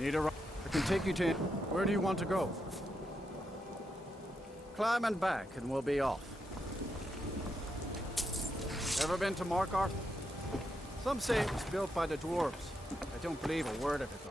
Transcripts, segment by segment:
Need a ride? I can take you to... Where do you want to go? Climb and back, and we'll be off. Ever been to Markarth? Some say it was built by the dwarves. I don't believe a word of it, though.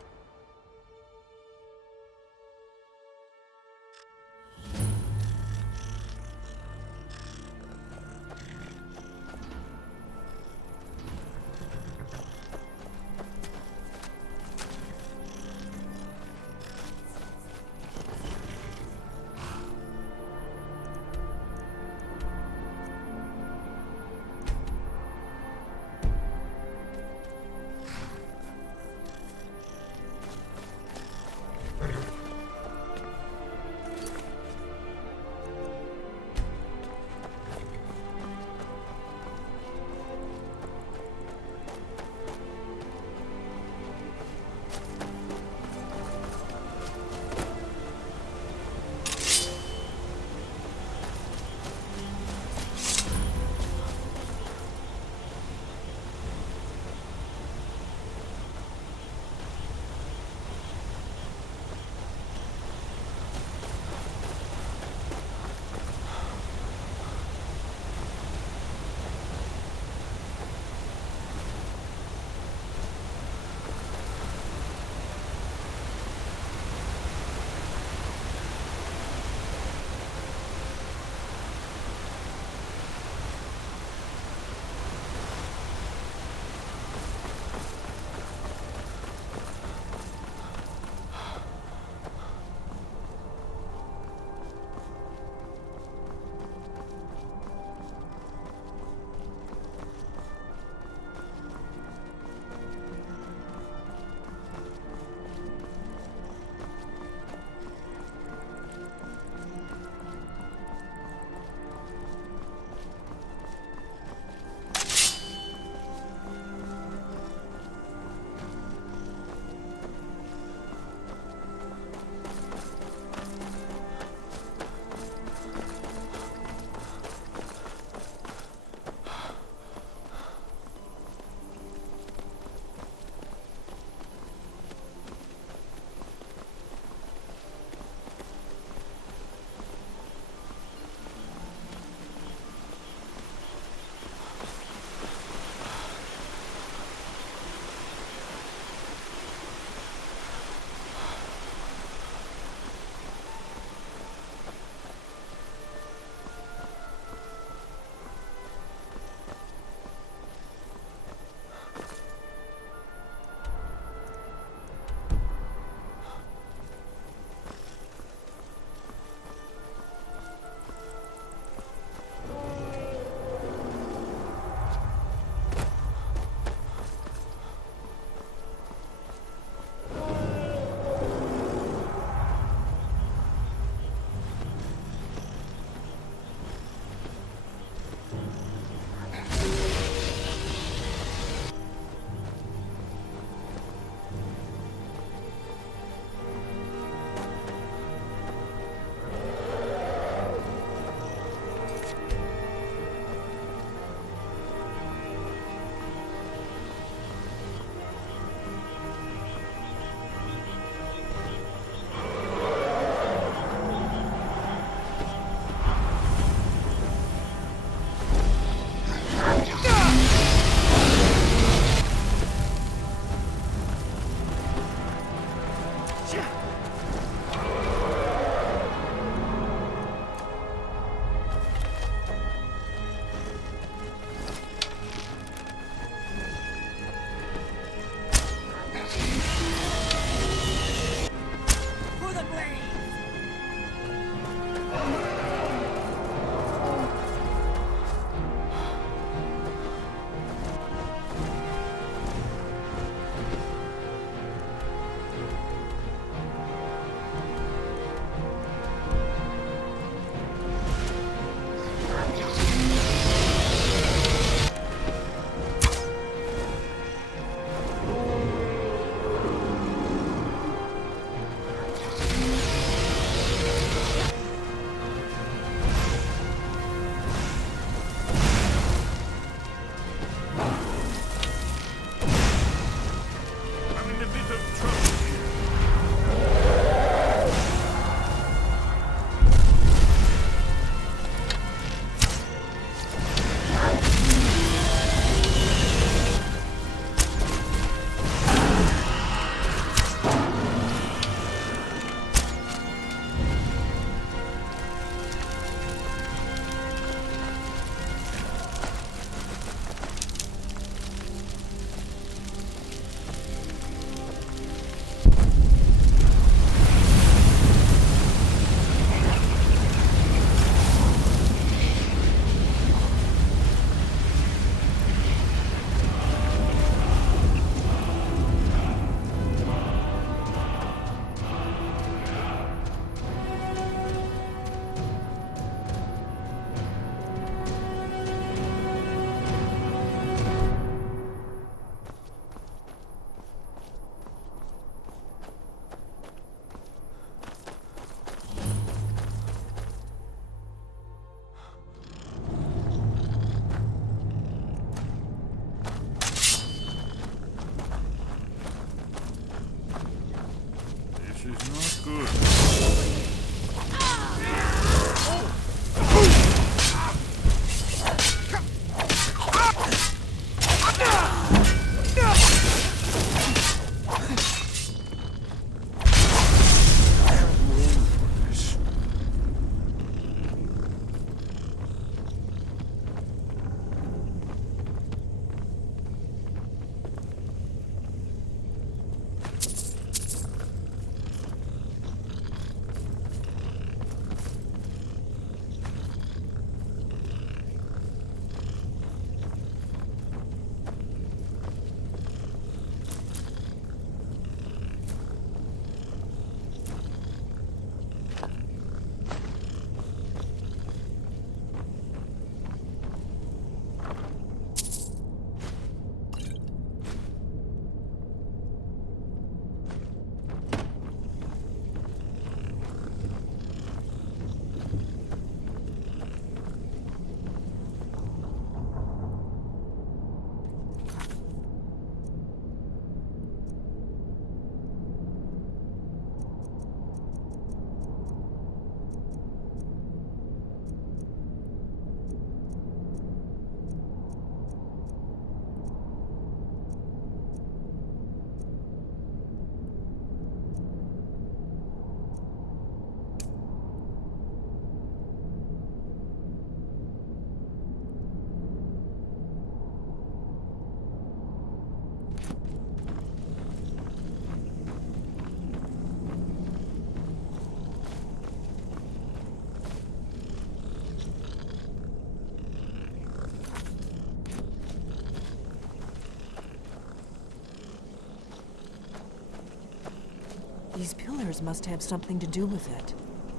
These pillars must have something to do with it.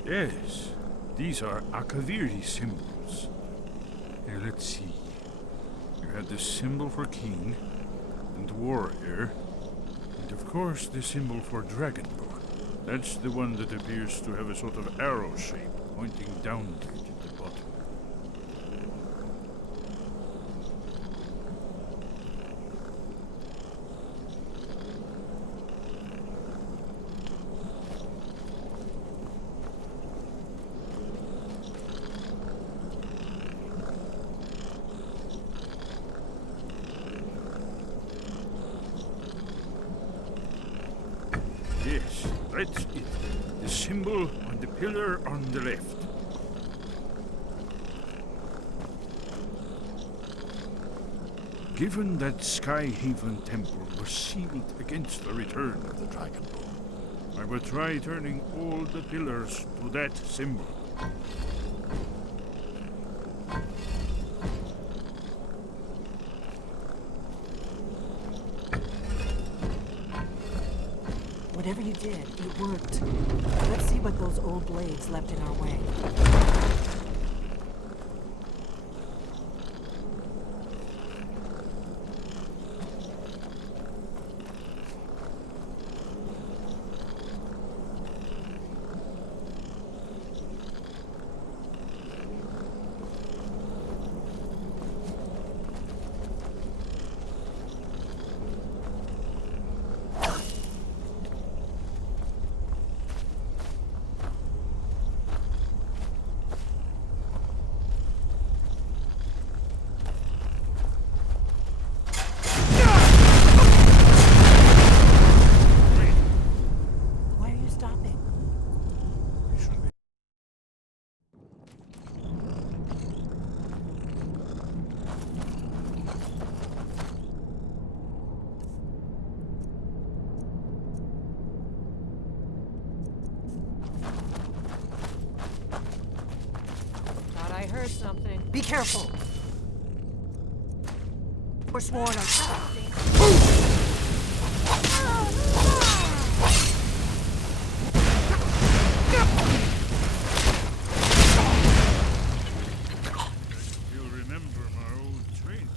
Yes, these are Akaviri symbols. Here, let's see. You had the symbol for king, and warrior, and of course the symbol for dragonborn. That's the one that appears to have a sort of arrow shape pointing downward at the bottom. Yes, that's it. The symbol on the pillar on the left. Given that Skyhaven Temple was sealed against the return of the Dragonborn, I will try turning all the pillars to that symbol. Whatever you did, it worked. Let's see what those old blades left in our way. I heard something. Be careful! We're sworn on something. You'll remember my old train.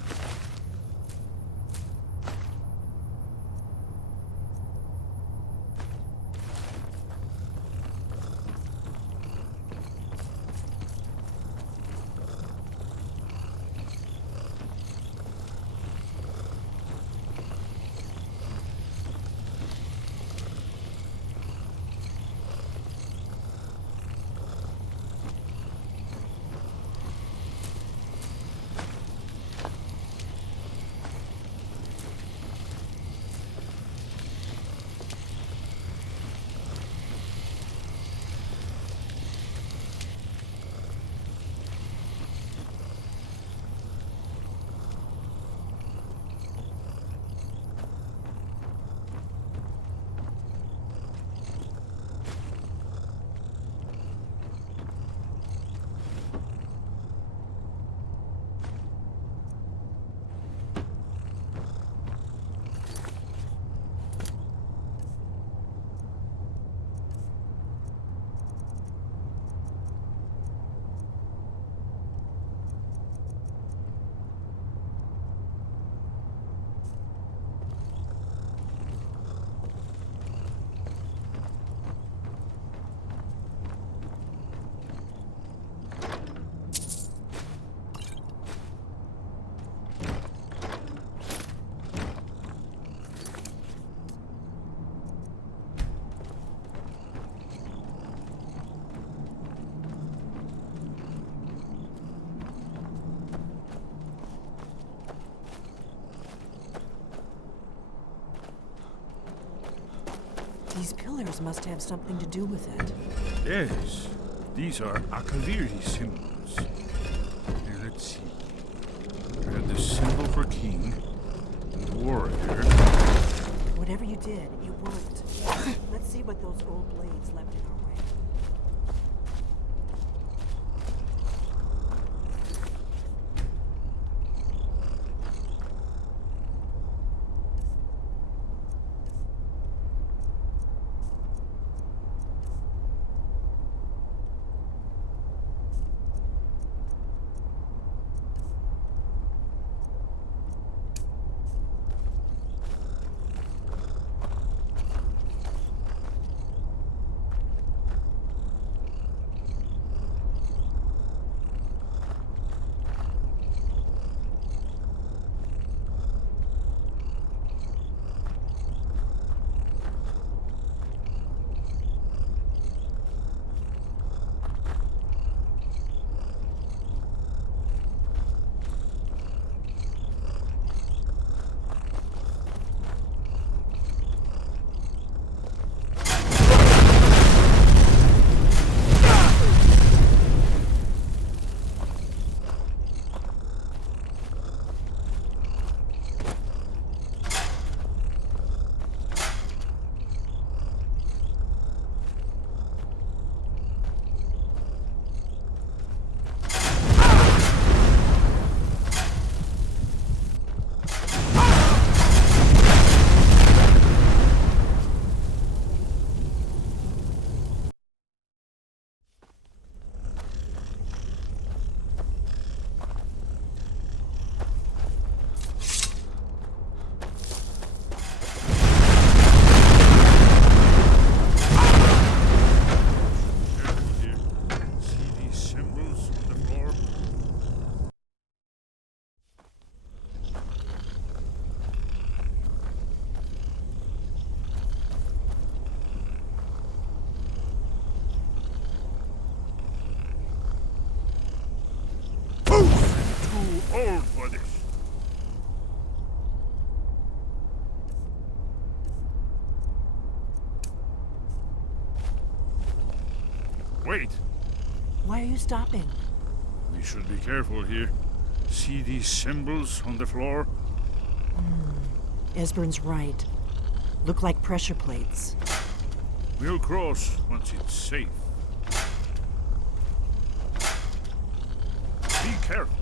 These pillars must have something to do with it. Yes, these are Akaviri symbols. Here, let's see. You had the symbol for king and warrior. Whatever you did, it worked. Let's see what those old blades left in our way. old for this. Wait, Why are you stopping? we should be careful here. See these symbols on the floor? Esbern's right. Look like pressure plates. We'll cross once it's safe. Be careful.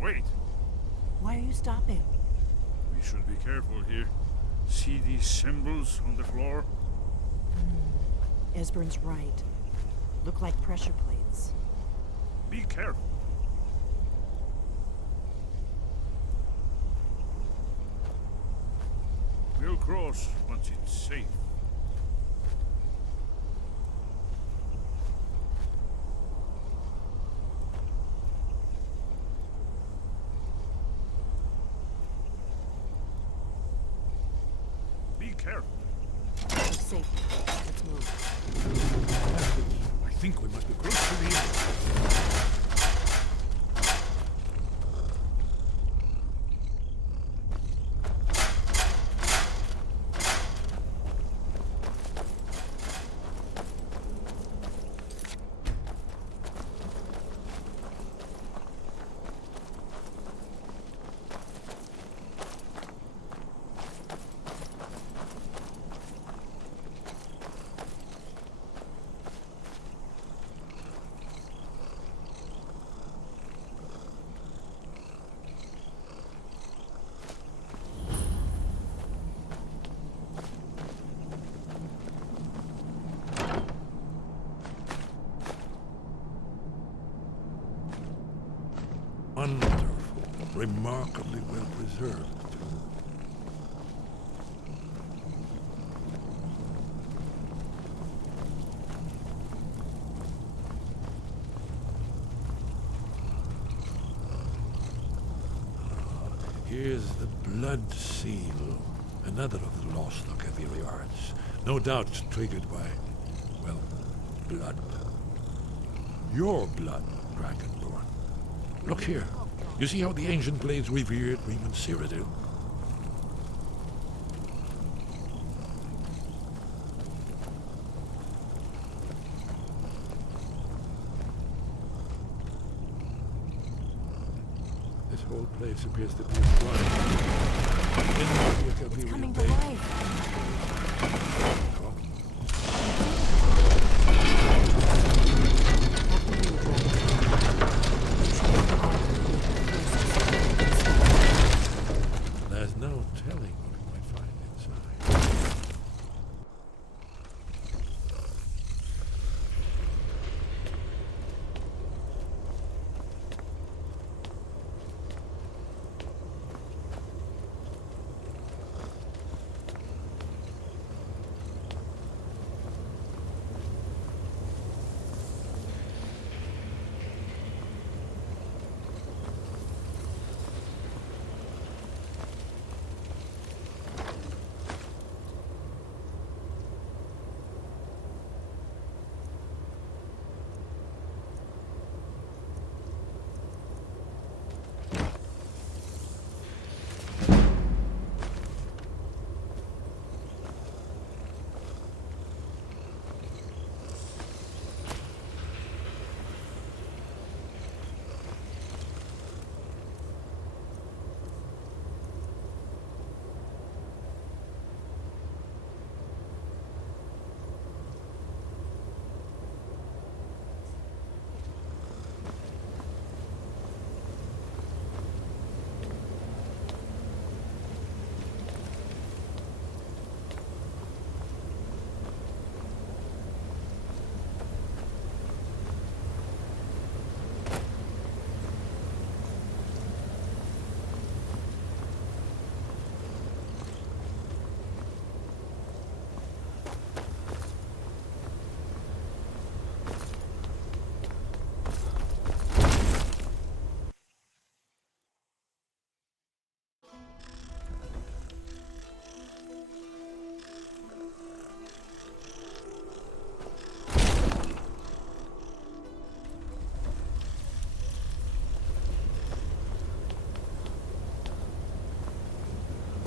Wait, Why are you stopping? we should be careful here. See these symbols on the floor? Esbern's right. Look like pressure plates. Be careful. We'll cross once it's safe. Be careful. Look safe now. Let's move. I think we must be close to the end. Wonderful. Remarkably well preserved. Here's the blood seal. Another of the lost Akaviri arts. No doubt triggered by, well, blood. Your blood, Dragonborn. Look here. You see how the ancient blades revered Reman Cyrodiil? This whole place appears to be a It's coming to life. There's no telling what we might find inside.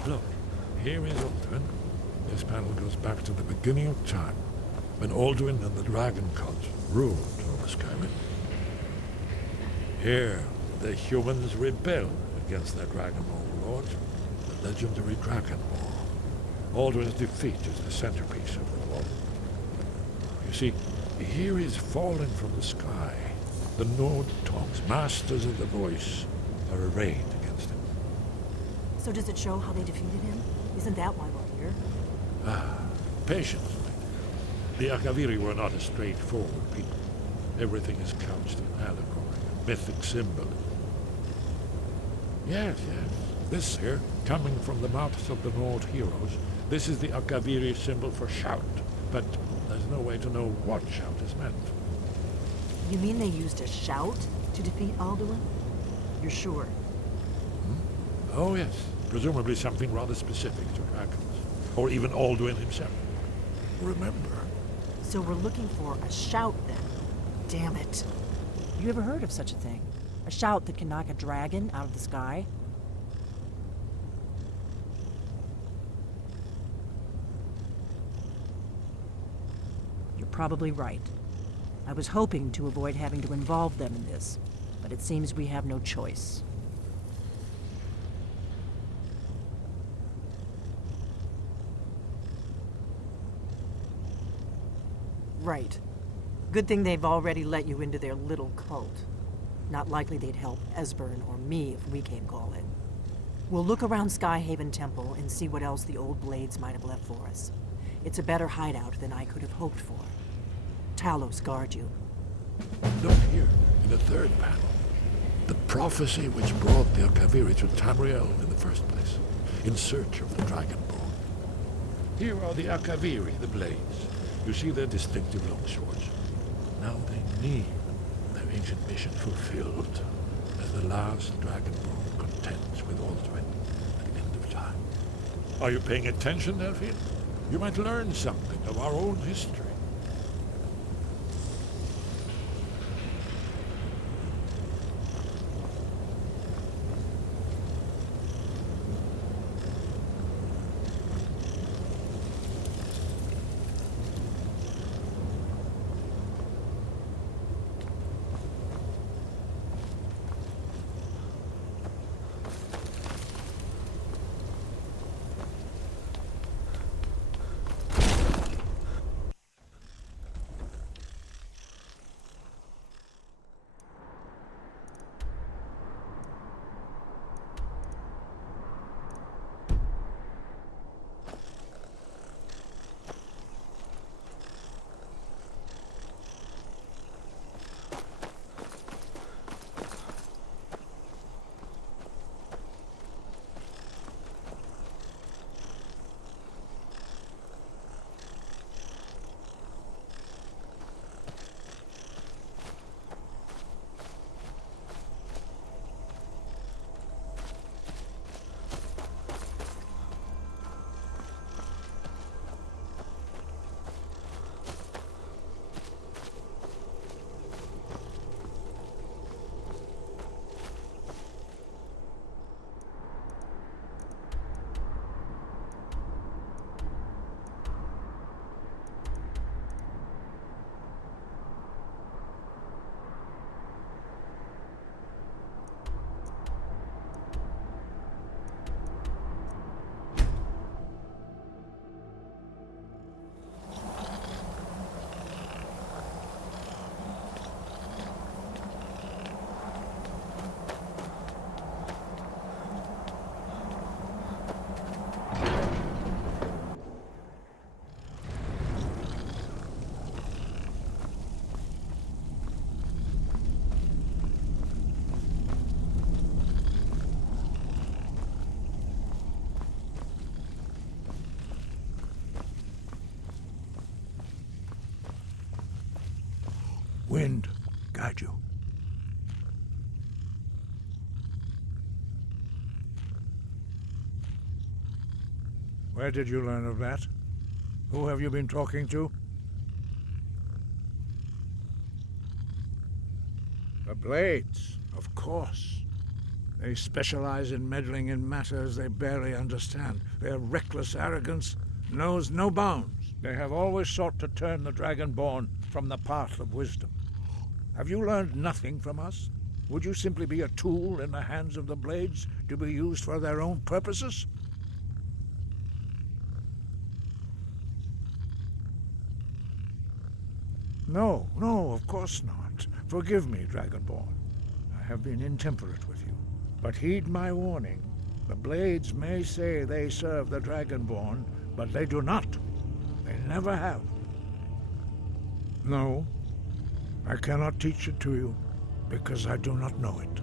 Look, here is Alduin. This panel goes back to the beginning of time, when Alduin and the Dragon Cult ruled over Skyrim. Here, the humans rebelled against their dragon overlord, the legendary Dragonborn. Alduin's defeat is the centerpiece of the wall. You see, here is fallen from the sky. The Nord Tongs, masters of the voice, are arrayed against him. So does it show how they defeated him? Isn't that why we're here? Patience. The Akaviri were not a straightforward people. Everything is couched in allegory, mythic symbolism. Yes. This here, coming from the mouths of the Nord heroes, this is the Akaviri symbol for shout, but there's no way to know what shout is meant. You mean they used a shout to defeat Alduin? You're sure? Oh yes, presumably something rather specific to dragons, or even Alduin himself. Remember. So we're looking for a shout then. Damn it. You ever heard of such a thing? A shout that can knock a dragon out of the sky? You're probably right. I was hoping to avoid having to involve them in this, but it seems we have no choice. Right. Good thing they've already let you into their little cult. Not likely they'd help Esbern or me if we came calling. We'll look around Skyhaven Temple and see what else the old blades might have left for us. It's a better hideout than I could have hoped for. Talos guard you. Look here, in the third panel. The prophecy which brought the Akaviri to Tamriel in the first place, in search of the Dragonborn. Here are the Akaviri, the blades. You see their distinctive long swords. Now they need their ancient mission fulfilled, as the last Dragonborn contends with Alduin at the end of time. Are you paying attention, Delphine? You might learn something of our own history. Wind guide you. Where did you learn of that? Who have you been talking to? The Blades, of course. They specialize in meddling in matters they barely understand. Their reckless arrogance knows no bounds. They have always sought to turn the Dragonborn from the path of wisdom. Have you learned nothing from us? Would you simply be a tool in the hands of the Blades to be used for their own purposes? No, of course not. Forgive me, Dragonborn. I have been intemperate with you. But heed my warning. The Blades may say they serve the Dragonborn, but they do not. They never have. No, I cannot teach it to you, because I do not know it.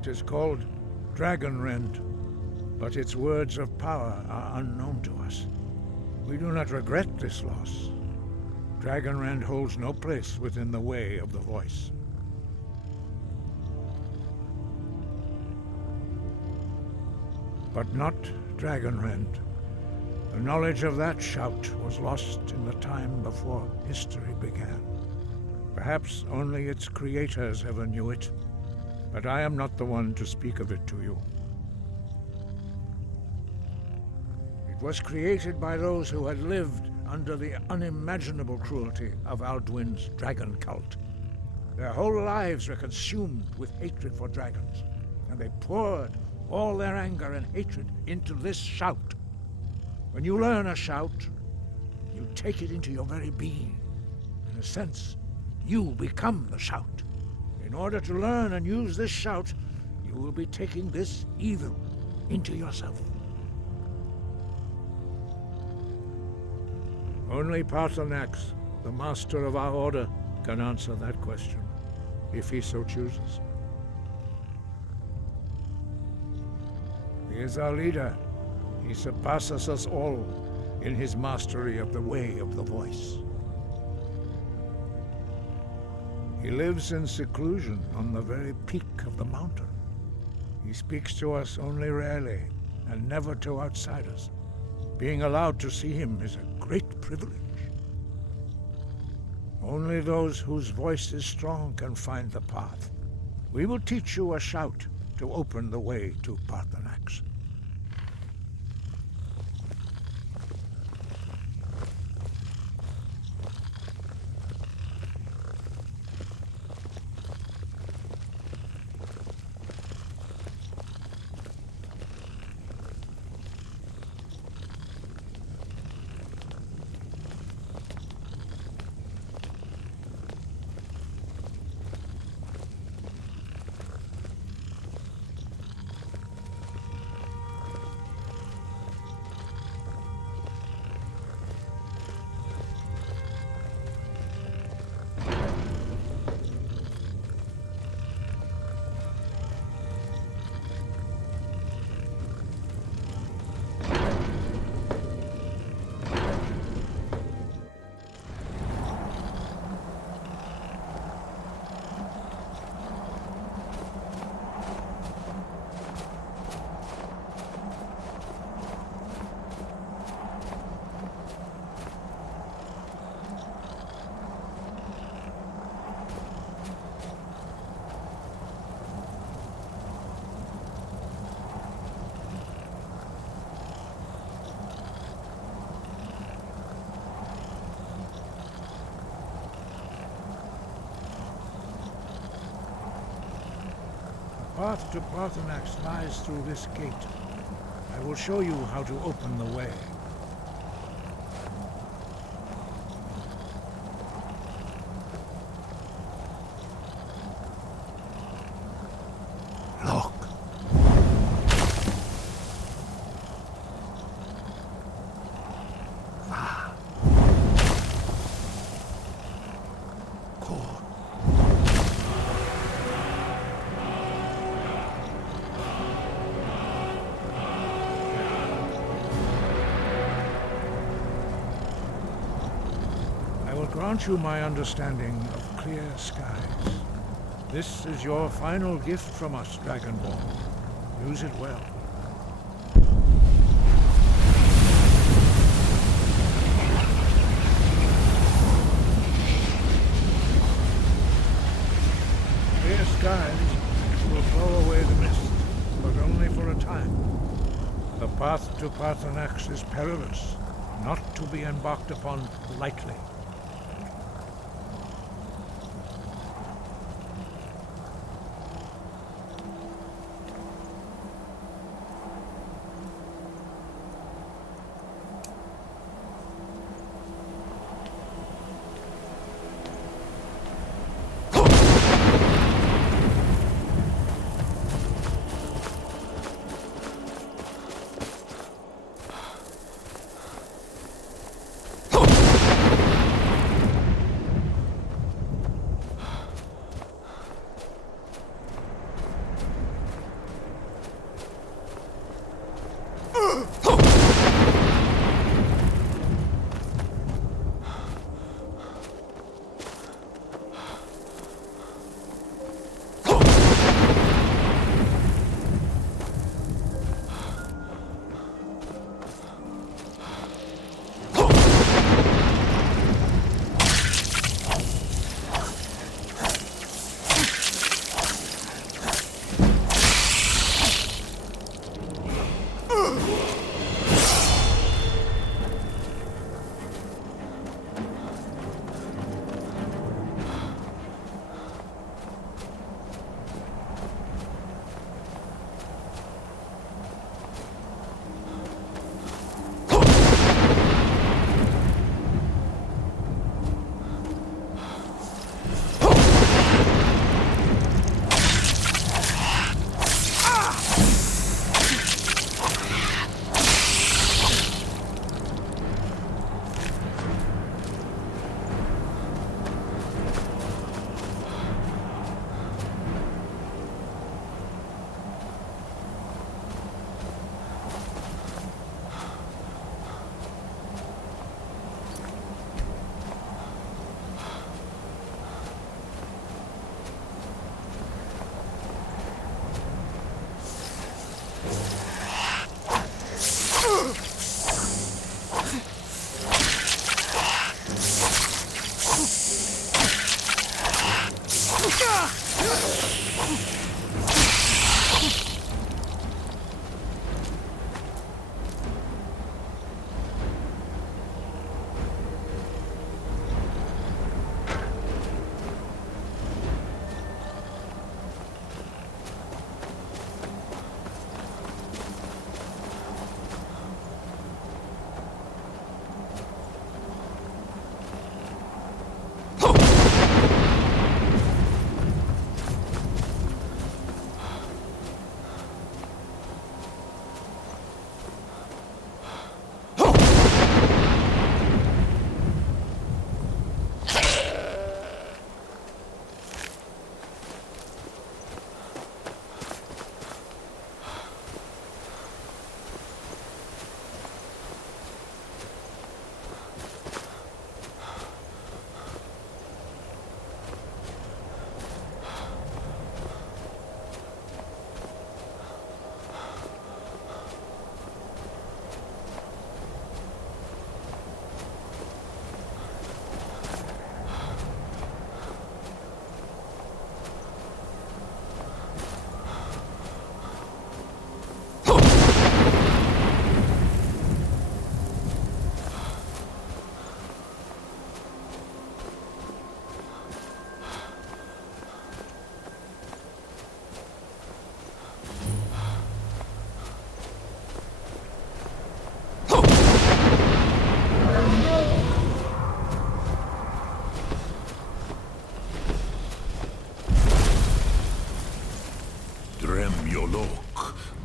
It is called Dragonrend, but its words of power are unknown to us. We do not regret this loss. Dragonrend holds no place within the way of the voice. But not Dragonrend. The knowledge of that shout was lost in the time before history began. Perhaps only its creators ever knew it, but I am not the one to speak of it to you. It was created by those who had lived under the unimaginable cruelty of Alduin's dragon cult. Their whole lives were consumed with hatred for dragons, and they poured all their anger and hatred into this shout. When you learn a shout, you take it into your very being. In a sense, you become the shout. In order to learn and use this shout, you will be taking this evil into yourself. Only Paarthurnax, the master of our order, can answer that question, if he so chooses. He is our leader. He surpasses us all in his mastery of the way of the voice. He lives in seclusion on the very peak of the mountain. He speaks to us only rarely, and never to outsiders. Being allowed to see him is a great privilege. Only those whose voice is strong can find the path. We will teach you a shout to open the way to Paarthurnax. The path to Paarthurnax lies through this gate. I will show you how to open the way. Look. Grant you my understanding of clear skies. This is your final gift from us, Dragonborn. Use it well. Clear skies will blow away the mist. but only for a time. The path to Paarthurnax is perilous, not to be embarked upon lightly.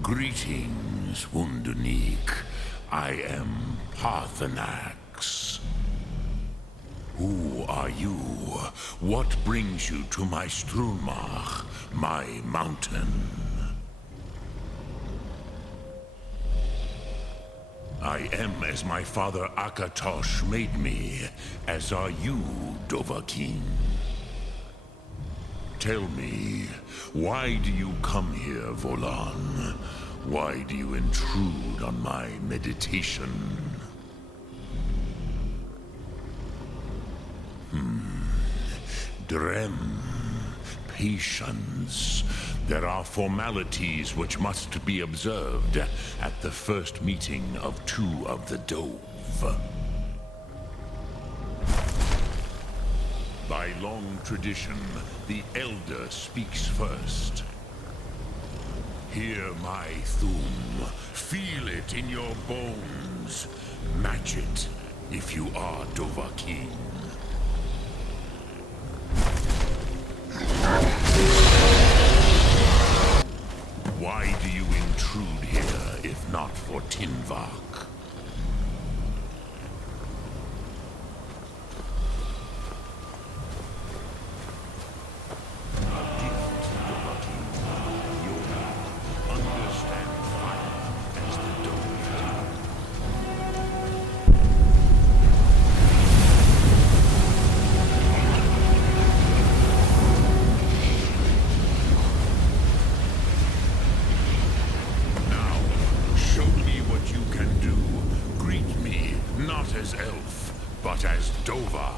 Greetings, Wunderneek. I am Paarthurnax. Who are you? What brings you to my Strunmach, my mountain? I am as my father Akatosh made me, as are you, Dovahkiin. Tell me, why do you come here, Volan? Why do you intrude on my meditation? Drem, patience. There are formalities which must be observed at the first meeting of two of the Dove. By long tradition, the Elder speaks first. Hear my Thum. Feel it in your bones. Match it if you are Dovahkiin. Why do you intrude here if not for Tinvak? As elf, but as Dova.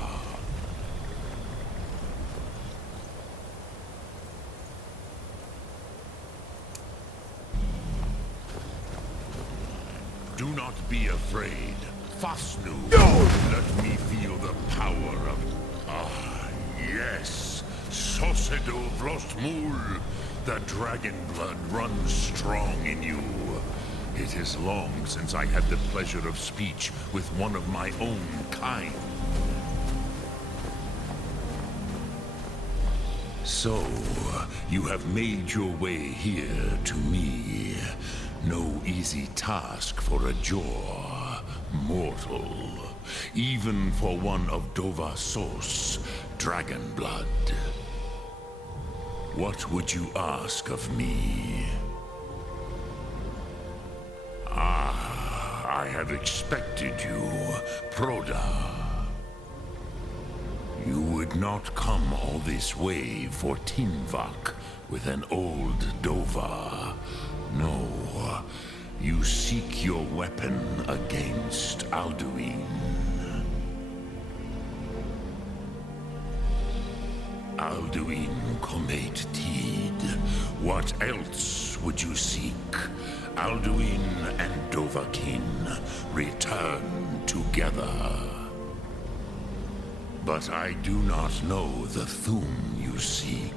Do not be afraid. Fasnu. No! Let me feel the power of... Ah, yes. Sosedo Vrostmul. The dragon blood runs strong in you. It is long since I had the pleasure of speech with one of my own kind. So, you have made your way here to me. No easy task for a Jor, mortal. Even for one of Dovahsos, dragon blood. What would you ask of me? I have expected you, Proda. You would not come all this way for Tinvak with an old Dova. No, you seek your weapon against Alduin. Alduin Comet Tid. What else would you seek? Alduin and Dovahkiin return together. But I do not know the Thum you seek.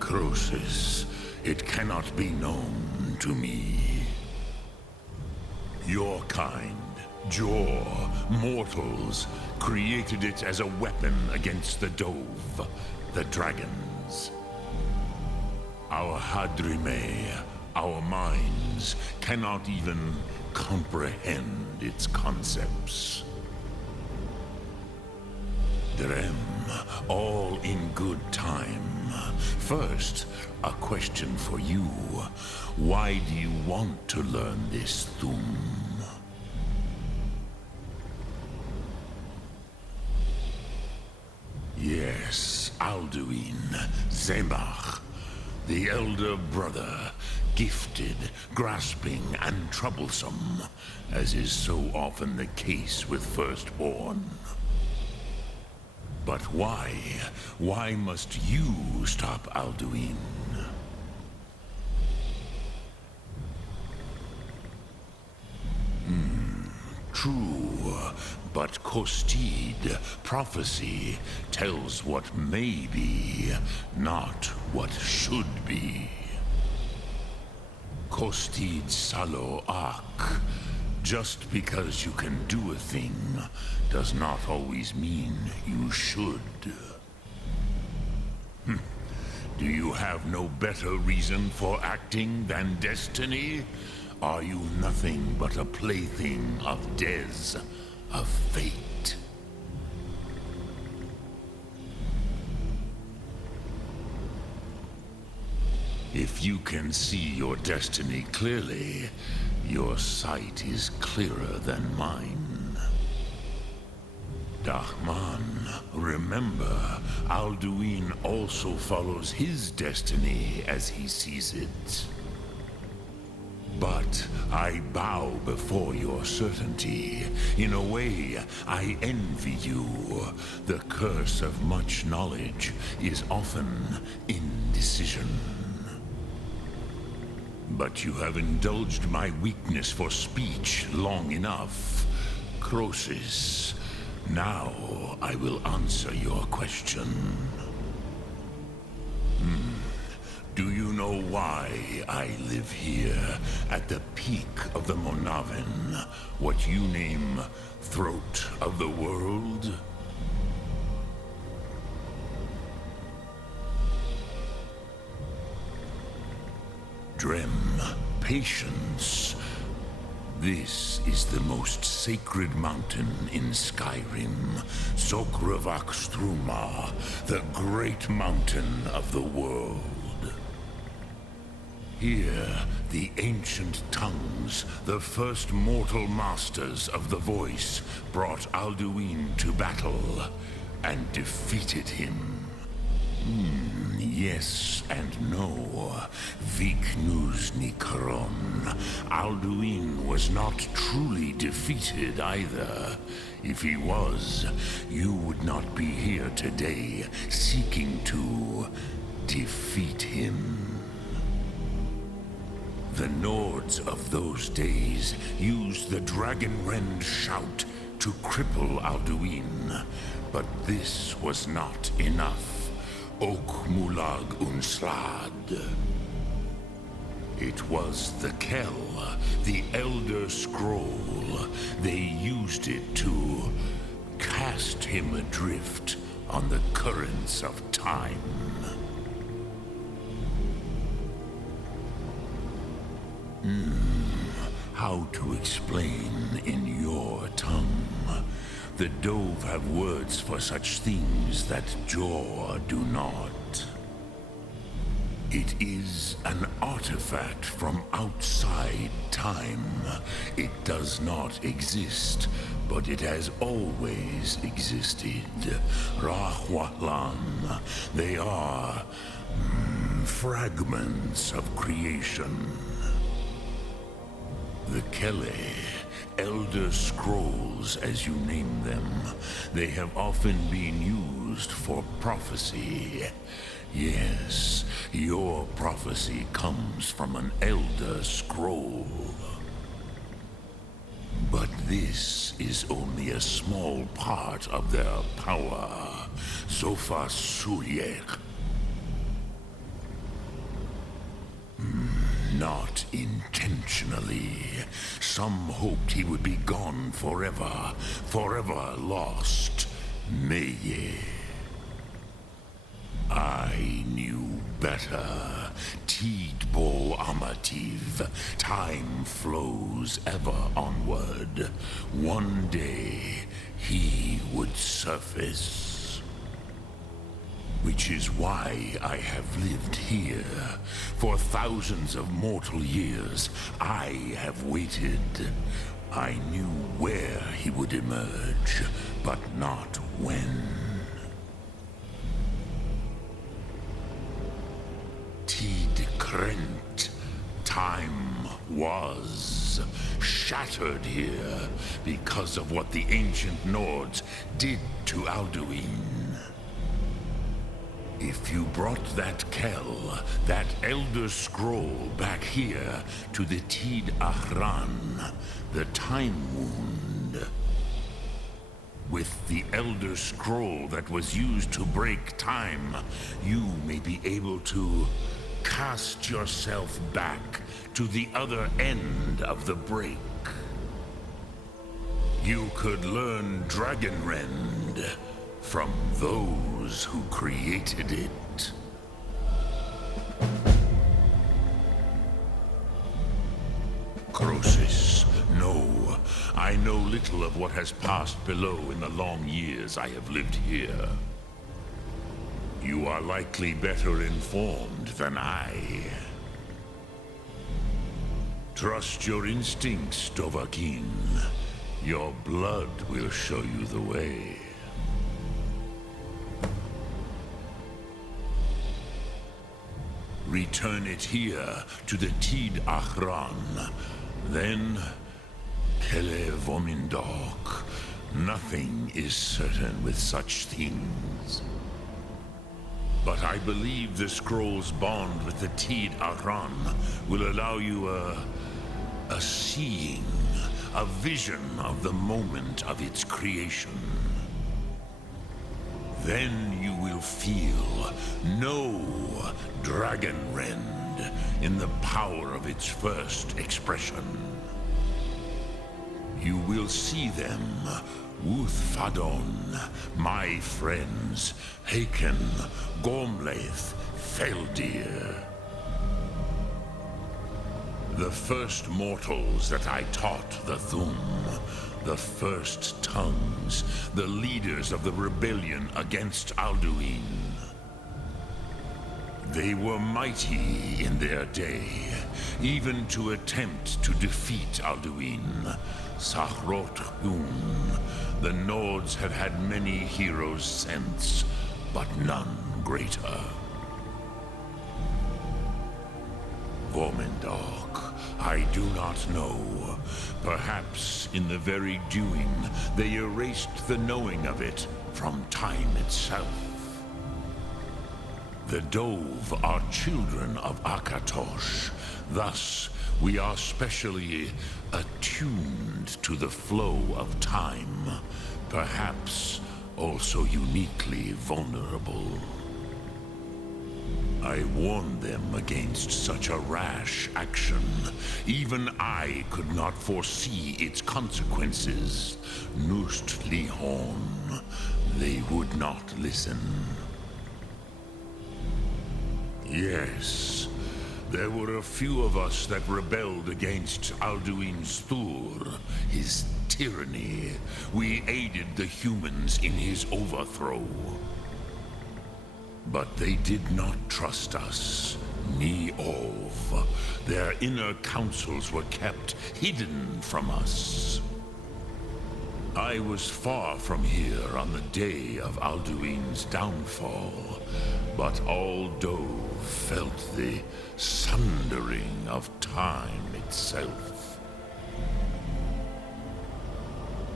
Croesus, it cannot be known to me. Your kind, Jor, mortals, created it as a weapon against the Dove, the dragons. Our Hadrime, our minds, cannot even comprehend its concepts. Drem, all in good time. First, a question for you. Why do you want to learn this Thum? Yes, Alduin, Zemach, the elder brother, gifted, grasping, and troublesome, as is so often the case with Firstborn. But why? Why must you stop Alduin? True, but Kostid, prophecy, tells what may be, not what should be. Kostid Salo Ak. Just because you can do a thing does not always mean you should. Do you have no better reason for acting than destiny? Are you nothing but a plaything of Dez, of fate? If you can see your destiny clearly, your sight is clearer than mine. Dahman, remember, Alduin also follows his destiny as he sees it. But I bow before your certainty. In a way, I envy you. The curse of much knowledge is often indecision. But you have indulged my weakness for speech long enough. Croesus, now I will answer your question. Do you know why I live here, at the peak of the Monaven, what you name Throat of the World? Drem, patience. This is the most sacred mountain in Skyrim, Sokravak Struma, the great mountain of the world. Here, the ancient tongues, the first mortal masters of the voice, brought Alduin to battle and defeated him. Yes and no. Viknus Nikaron. Alduin was not truly defeated either. If he was, you would not be here today seeking to defeat him. The Nords of those days used the Dragonrend shout to cripple Alduin, but this was not enough. Ok Mulag Unslad. It was the Kell, the Elder Scroll. They used it to cast him adrift on the currents of time. How to explain in your tongue? The Dove have words for such things that Jor do not. It is an artifact from outside time. It does not exist, but it has always existed. Rahwalan. They are fragments of creation. The Kele, Elder Scrolls as you name them, they have often been used for prophecy. Yes, your prophecy comes from an Elder Scroll. But this is only a small part of their power. Sofa Suyek. Not intentionally. Some hoped he would be gone forever, forever lost. Meye. I knew better. Tidbo Amativ. Time flows ever onward. One day, he would surface. Which is why I have lived here. For thousands of mortal years, I have waited. I knew where he would emerge, but not when. Tid Krent. Time was shattered here because of what the ancient Nords did to Alduin. If you brought that Kell, that Elder Scroll back here to the Tid Ahran, the Time Wound, with the Elder Scroll that was used to break time, you may be able to cast yourself back to the other end of the break. You could learn Dragonrend from those who created it. Croesus, no. I know little of what has passed below in the long years I have lived here. You are likely better informed than I. Trust your instincts, Dovahkiin. Your blood will show you the way. Return it here to the Tid Ahran. Then, Kele Vomindok. Nothing is certain with such things. But I believe the scroll's bond with the Tid Aran will allow you a seeing, a vision of the moment of its creation. Then you will feel no Dragonrend in the power of its first expression. You will see them, Wuthfadon, my friends, Haken, Gormlaith, Feldir. The first mortals that I taught the Thum, the first tongues, the leaders of the rebellion against Alduin. They were mighty in their day, even to attempt to defeat Alduin. Sahrot Hun, the Nords have had many heroes since, but none greater. Vormendok, I do not know. Perhaps in the very doing, they erased the knowing of it from time itself. The Dove are children of Akatosh. Thus, we are specially attuned to the flow of time. Perhaps also uniquely vulnerable. I warned them against such a rash action. Even I could not foresee its consequences. Nust Lihon, they would not listen. Yes, there were a few of us that rebelled against Alduin Stur, his tyranny. We aided the humans in his overthrow. But they did not trust us, ni Ov. Their inner councils were kept hidden from us. I was far from here on the day of Alduin's downfall, but all Dove felt the sundering of time itself.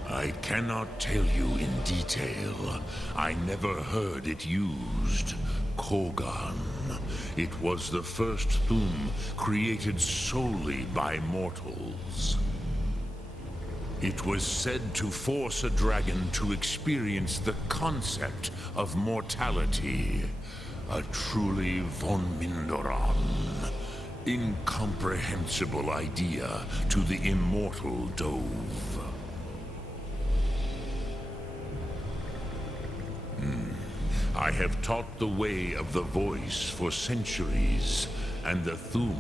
I cannot tell you in detail. I never heard it used. Kogan. It was the first Thum created solely by mortals. It was said to force a dragon to experience the concept of mortality. A truly von Mindoran. Incomprehensible idea to the immortal Dove. I have taught the way of the voice for centuries, and the Thum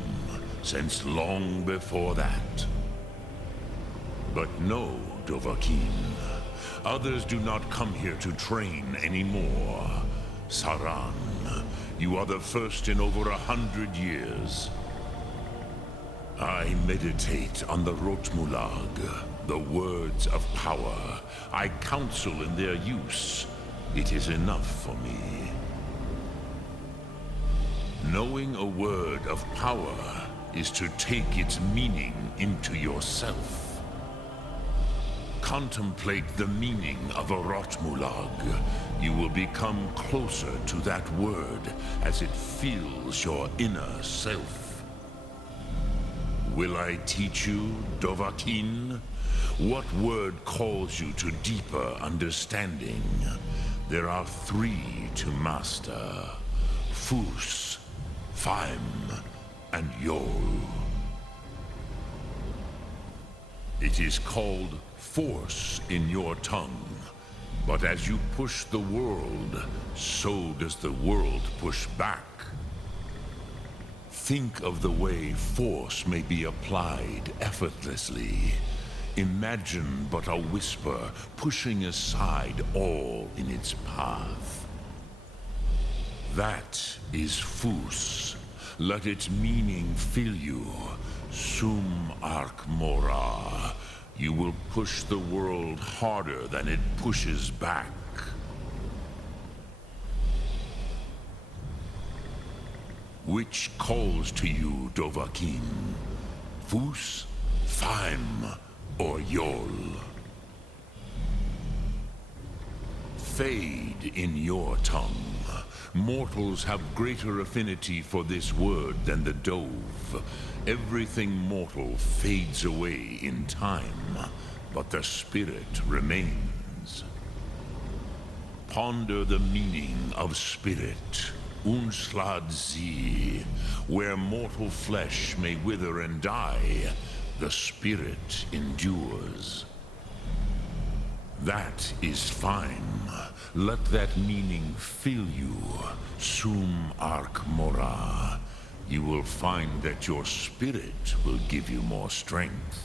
since long before that. But no, Dovahkiin. Others do not come here to train anymore. Saran, you are the first in over 100 years. I meditate on the Rotmulag, the words of power. I counsel in their use. It is enough for me. Knowing a word of power is to take its meaning into yourself. Contemplate the meaning of a Rotmulag. You will become closer to that word as it fills your inner self. Will I teach you, Dovahkiin? What word calls you to deeper understanding? There are 3 to master. Fus, Faim, and Yol. It is called force in your tongue. But as you push the world, so does the world push back. Think of the way force may be applied effortlessly. Imagine but a whisper pushing aside all in its path. That is Fus. Let its meaning fill you. Sum Ark Mora. You will push the world harder than it pushes back. Which calls to you, Dovahkiin? Fus, Faim, or Yol? Fade in your tongue. Mortals have greater affinity for this word than the dove. Everything mortal fades away in time, but the spirit remains. Ponder the meaning of spirit. Unslad sie. Where mortal flesh may wither and die, the spirit endures. That is fine. Let that meaning fill you. Sum arc mora. You will find that your spirit will give you more strength.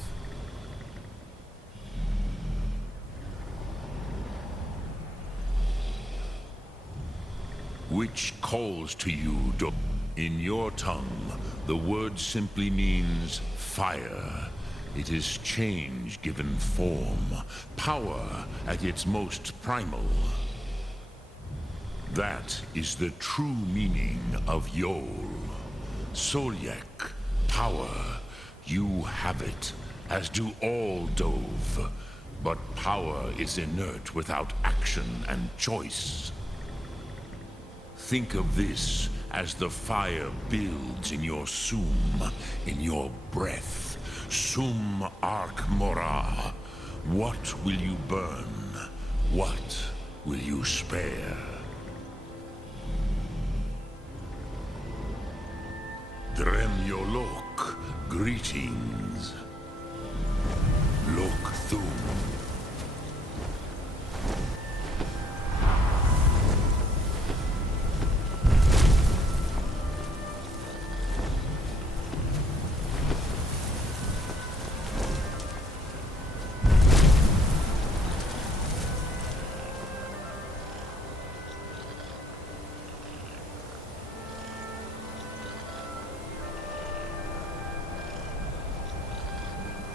Which calls to you, in your tongue, the word simply means fire. It is change given form, power at its most primal. That is the true meaning of Yol. Solyek, power. You have it, as do all Dove. But power is inert without action and choice. Think of this as the fire builds in your sum, in your breath. Sum arc mora. What will you burn? What will you spare? Dremyolok, greetings.